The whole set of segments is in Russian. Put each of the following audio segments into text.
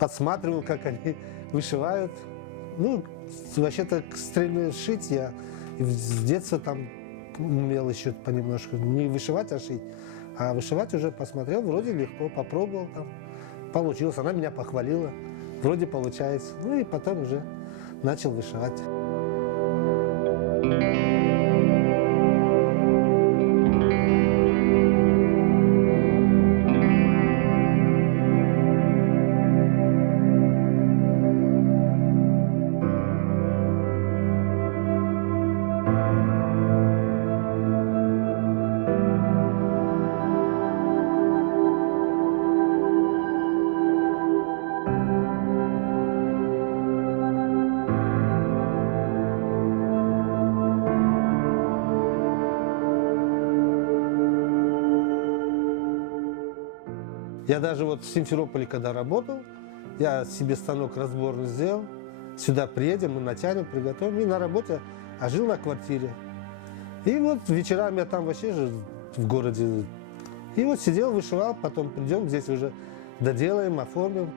подсматривал, как они вышивают. Ну, вообще-то шить я с детства там умел еще понемножку. Не вышивать, а шить. А вышивать уже посмотрел, вроде легко, попробовал там. Получилось, она меня похвалила. Вроде получается. Ну и потом уже начал вышивать. Я даже вот в Симферополе, когда работал, я себе станок разборный сделал. Сюда приедем, мы натянем, приготовим. И на работе, а жил на квартире. И вот вечерами я там вообще же в городе. И вот сидел, вышивал, потом придем, здесь уже доделаем, оформим.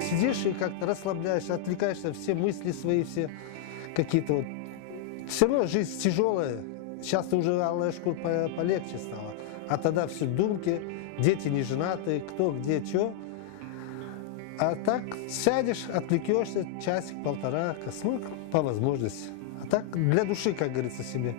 Сидишь и как-то расслабляешься, отвлекаешься, все мысли свои, все какие-то вот. Все равно жизнь тяжелая. Сейчас-то уже алая шкура полегче стало. А тогда все думки, дети не женатые, кто, где, что. А так сядешь, отвлекешься, часик, полтора, ну, по возможности. А так для души, как говорится, себе.